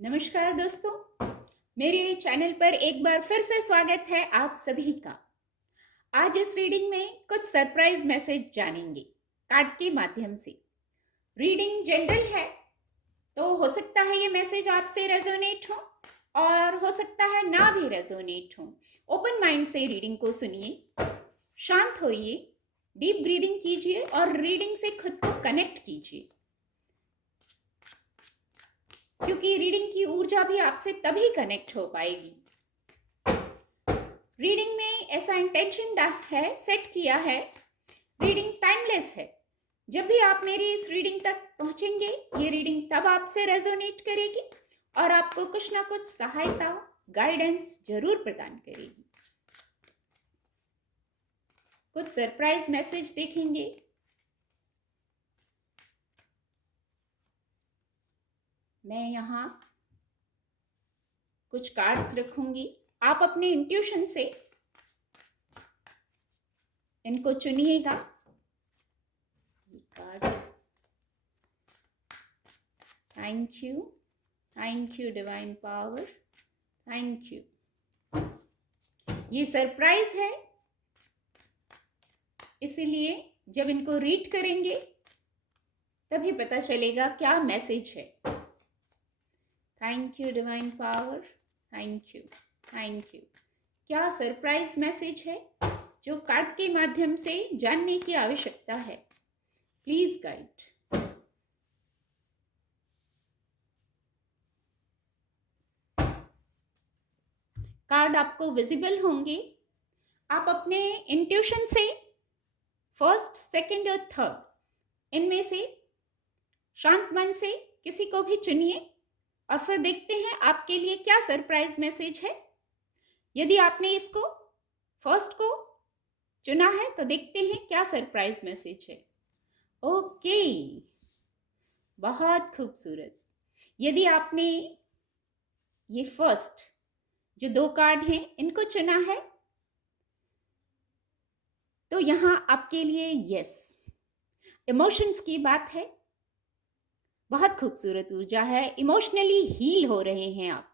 नमस्कार दोस्तों, मेरे चैनल पर एक बार फिर से स्वागत है आप सभी का। आज इस रीडिंग में कुछ सरप्राइज मैसेज जानेंगे कार्ड के माध्यम से। रीडिंग जनरल है, तो हो सकता है ये मैसेज आपसे रेजोनेट हो और हो सकता है ना भी रेजोनेट हो। ओपन माइंड से रीडिंग को सुनिए, शांत होइए, डीप ब्रीदिंग कीजिए और रीडिंग से खुद को कनेक्ट कीजिए, क्योंकि रीडिंग की ऊर्जा भी आपसे तभी कनेक्ट हो पाएगी। रीडिंग में ऐसा इंटेंशन है, सेट किया है, रीडिंग टाइमलेस है। जब भी आप मेरी इस रीडिंग तक पहुंचेंगे, ये रीडिंग तब आपसे रेजोनेट करेगी और आपको कुछ ना कुछ सहायता, गाइडेंस जरूर प्रदान करेगी। कुछ सरप्राइज मैसेज देखेंगे। मैं यहाँ कुछ कार्ड्स रखूंगी, आप अपने इंट्यूशन से इनको चुनिएगा। Card, thank you divine power, thank you. ये सरप्राइज है, इसीलिए जब इनको रीड करेंगे तभी पता चलेगा क्या मैसेज है। Thank you divine power, thank you. क्या सरप्राइज मैसेज है जो कार्ड के माध्यम से जानने की आवश्यकता है? Please guide. कार्ड आपको विजिबल होंगे। आप अपने इंट्यूशन से फर्स्ट, सेकंड और थर्ड इनमें से शांत मन से किसी को भी चुनिए और फिर देखते हैं आपके लिए क्या सरप्राइज मैसेज है। यदि आपने इसको फर्स्ट को चुना है तो देखते हैं क्या सरप्राइज मैसेज है। ओके, बहुत खूबसूरत। यदि आपने ये फर्स्ट जो दो कार्ड हैं इनको चुना है तो यहां आपके लिए यस, इमोशंस की बात है। बहुत खूबसूरत ऊर्जा है, इमोशनली हील हो रहे हैं आप।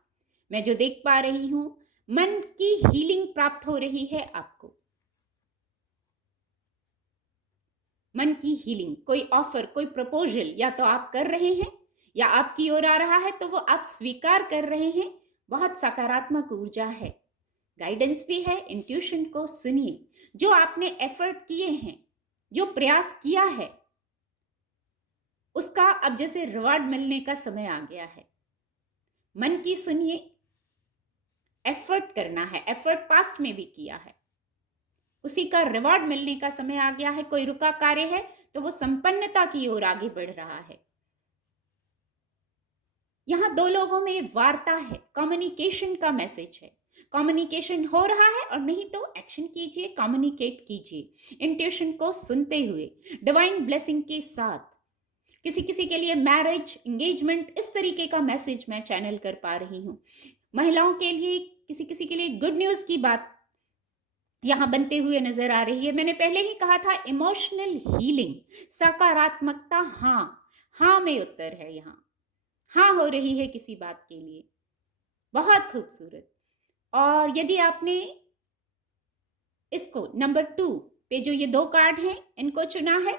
मैं जो देख पा रही हूं, मन की हीलिंग प्राप्त हो रही है आपको। मन की हीलिंग, कोई ऑफर, कोई प्रपोजल या तो आप कर रहे हैं या आपकी ओर आ रहा है तो वो आप स्वीकार कर रहे हैं। बहुत सकारात्मक ऊर्जा है, गाइडेंस भी है। इंट्यूशन को सुनिए, जो आपने एफर्ट किए हैं, जो प्रयास किया है, उसका अब जैसे रिवार्ड मिलने का समय आ गया है। मन की सुनिए, एफर्ट करना है, एफर्ट पास्ट में भी किया है, उसी का रिवार्ड मिलने का समय आ गया है। कोई रुका कार्य है तो वो संपन्नता की ओर आगे बढ़ रहा है। यहां दो लोगों में वार्ता है, कम्युनिकेशन का मैसेज है। कम्युनिकेशन हो रहा है और नहीं तो एक्शन कीजिए, कम्युनिकेट कीजिए इंट्यूशन को सुनते हुए, डिवाइन ब्लेसिंग के साथ। किसी किसी के लिए मैरिज, एंगेजमेंट, इस तरीके का मैसेज मैं चैनल कर पा रही हूँ। महिलाओं के लिए, किसी किसी के लिए गुड न्यूज की बात यहां बनते हुए नजर आ रही है। मैंने पहले ही कहा था, इमोशनल हीलिंग, सकारात्मकता। हाँ में उत्तर है, यहाँ हाँ हो रही है किसी बात के लिए। बहुत खूबसूरत। और यदि आपने इसको नंबर 2 पे जो ये दो कार्ड हैं इनको चुना है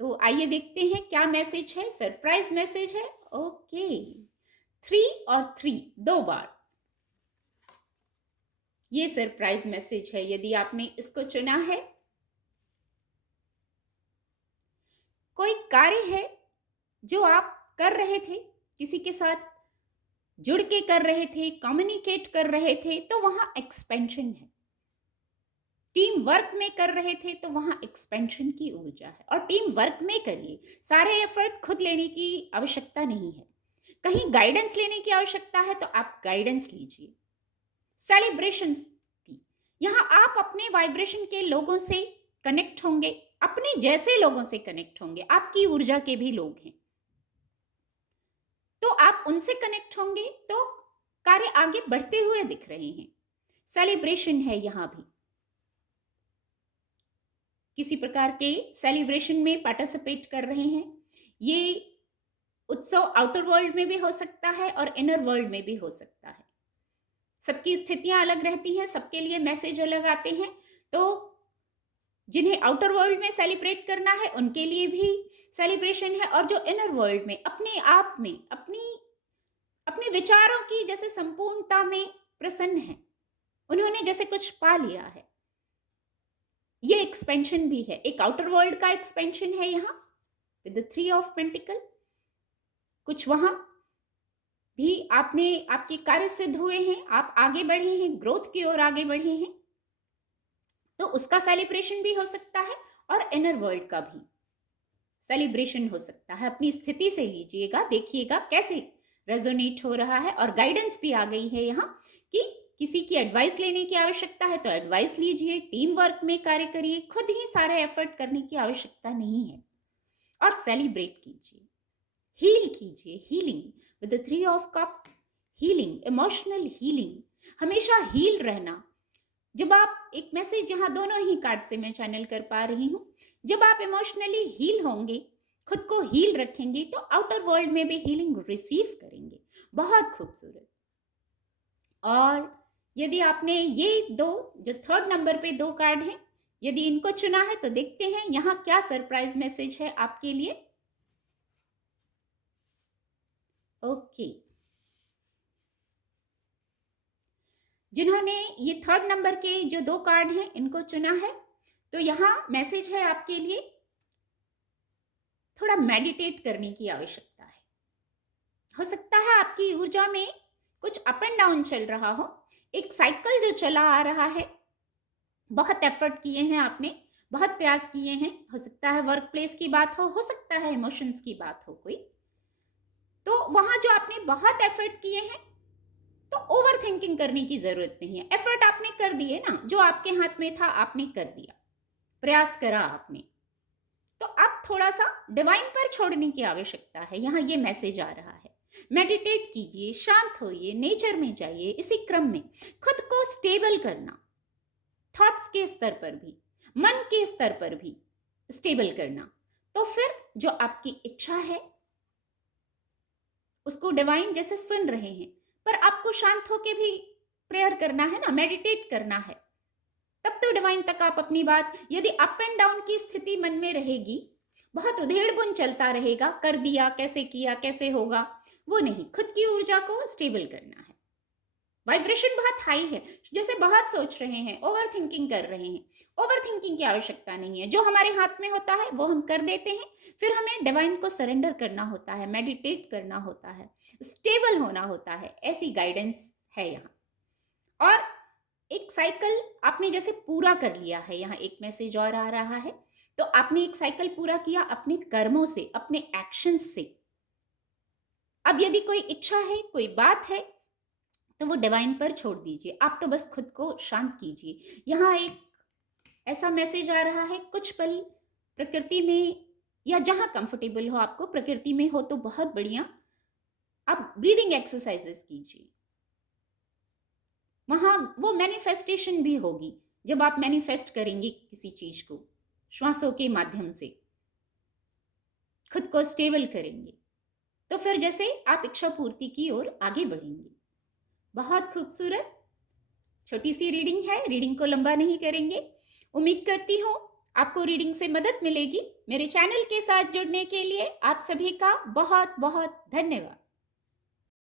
तो आइए देखते हैं क्या मैसेज है, सरप्राइज मैसेज है। ओके, 3 और 3 दो बार ये सरप्राइज मैसेज है। यदि आपने इसको चुना है, कोई कार्य है जो आप कर रहे थे, किसी के साथ जुड़ के कर रहे थे, कम्युनिकेट कर रहे थे तो वहां एक्सपेंशन है। टीम वर्क में कर रहे थे तो वहां एक्सपेंशन की ऊर्जा है। और टीम वर्क में करिए, सारे एफर्ट खुद लेने की आवश्यकता नहीं है। कहीं गाइडेंस लेने की आवश्यकता है तो आप गाइडेंस लीजिए। सेलिब्रेशंस की, यहां आप अपने वाइब्रेशन के लोगों से कनेक्ट होंगे, अपने जैसे लोगों से कनेक्ट होंगे, आपकी ऊर्जा के भी लोग हैं तो आप उनसे कनेक्ट होंगे तो कार्य आगे बढ़ते हुए दिख रहे हैं। सेलिब्रेशन है, यहां भी किसी प्रकार के सेलिब्रेशन में पार्टिसिपेट कर रहे हैं। ये उत्सव आउटर वर्ल्ड में भी हो सकता है और इनर वर्ल्ड में भी हो सकता है। सबकी स्थितियां अलग रहती हैं, सबके लिए मैसेज अलग आते हैं। तो जिन्हें आउटर वर्ल्ड में सेलिब्रेट करना है उनके लिए भी सेलिब्रेशन है, और जो इनर वर्ल्ड में अपने आप में अपने विचारों की जैसे संपूर्णता में प्रसन्न है, उन्होंने जैसे कुछ पा लिया है, ये एक्सपेंशन भी है। एक आउटर वर्ल्ड का एक्सपेंशन है यहाँ विद द 3 ऑफ पेंटिकल। कुछ वहां भी आपके कार्य सिद्ध हुए हैं, आप आगे बढ़े हैं, ग्रोथ की ओर आगे बढ़े हैं, तो उसका सेलिब्रेशन भी हो सकता है और इनर वर्ल्ड का भी सेलिब्रेशन हो सकता है। अपनी स्थिति से लीजिएगा, देखिएगा कैसे रेजोनेट हो रहा है। और गाइडेंस भी आ गई है यहाँ कि किसी की एडवाइस लेने की आवश्यकता है तो एडवाइस लीजिए, टीम वर्क में कार्य करिए, खुद ही सारे एफर्ट करने की आवश्यकता नहीं है, और सेलिब्रेट कीजिए, हील कीजिए। Healing with the 3 of cup, healing, emotional healing, हमेशा हील रहना। जब आप एक मैसेज यहाँ दोनों ही कार्ड से मैं चैनल कर पा रही हूँ, जब आप इमोशनली हील होंगे, खुद को हील रखेंगे, तो आउटर वर्ल्ड में भी हीलिंग रिसीव करेंगे। बहुत खूबसूरत। और यदि आपने ये दो जो 3rd नंबर पे 2 कार्ड हैं, यदि इनको चुना है तो देखते हैं यहाँ क्या सरप्राइज मैसेज है आपके लिए। ओके, जिन्होंने ये 3rd नंबर के जो 2 कार्ड हैं इनको चुना है, तो यहाँ मैसेज है आपके लिए, थोड़ा मेडिटेट करने की आवश्यकता है। हो सकता है आपकी ऊर्जा में कुछ अप एंड डाउन चल रहा हो, एक साइकिल जो चला आ रहा है। बहुत एफर्ट किए हैं आपने, बहुत प्रयास किए हैं, हो सकता है वर्क प्लेस की बात हो सकता है इमोशंस की बात हो कोई, तो वहां जो आपने बहुत एफर्ट किए हैं, तो ओवर थिंकिंग करने की जरूरत नहीं है। एफर्ट आपने कर दिए ना, जो आपके हाथ में था आपने कर दिया, प्रयास करा आपने, तो अब थोड़ा सा डिवाइन पर छोड़ने की आवश्यकता है। यहाँ ये मैसेज आ रहा है, मेडिटेट कीजिए, शांत होइए, नेचर में जाइए, इसी क्रम में खुद को स्टेबल करना, थॉट्स के स्तर पर भी, मन के स्तर पर भी स्टेबल करना। तो फिर जो आपकी इच्छा है उसको डिवाइन जैसे सुन रहे हैं, पर आपको शांत होके भी प्रेयर करना है ना, मेडिटेट करना है, तब तो डिवाइन तक आप अपनी बात, यदि अप एंड डाउन की स्थिति मन में रहेगी, बहुत उधेड़ बुन चलता रहेगा, कर दिया, कैसे होगा, वो नहीं, खुद की ऊर्जा को स्टेबल करना है। वाइब्रेशन बहुत हाई है, जैसे बहुत सोच रहे हैं, ओवर थिंकिंग कर रहे हैं। ओवर थिंकिंग की आवश्यकता नहीं है, जो हमारे हाथ में होता है वो हम कर देते हैं, फिर हमें डिवाइन को सरेंडर करना होता है, मेडिटेट करना होता है, स्टेबल होना होता है। ऐसी गाइडेंस है यहाँ। और एक साइकिल आपने जैसे पूरा कर लिया है, यहाँ एक मैसेज और आ रहा है, तो आपने एक साइकिल पूरा किया अपने कर्मों से, अपने एक्शंस से। अब यदि कोई इच्छा है, कोई बात है, तो वो डिवाइन पर छोड़ दीजिए, आप तो बस खुद को शांत कीजिए। यहाँ एक ऐसा मैसेज आ रहा है, कुछ पल प्रकृति में या जहां कंफर्टेबल हो आपको, प्रकृति में हो तो बहुत बढ़िया, आप ब्रीदिंग एक्सरसाइजेस कीजिए, वहां वो मैनिफेस्टेशन भी होगी। जब आप मैनिफेस्ट करेंगे किसी चीज को श्वासों के माध्यम से, खुद को स्टेबल करेंगे, तो फिर जैसे आप इच्छा पूर्ति की ओर आगे बढ़ेंगे। बहुत खूबसूरत छोटी सी रीडिंग है, रीडिंग को लंबा नहीं करेंगे। उम्मीद करती हूँ आपको रीडिंग से मदद मिलेगी। मेरे चैनल के साथ जुड़ने के लिए आप सभी का बहुत बहुत धन्यवाद।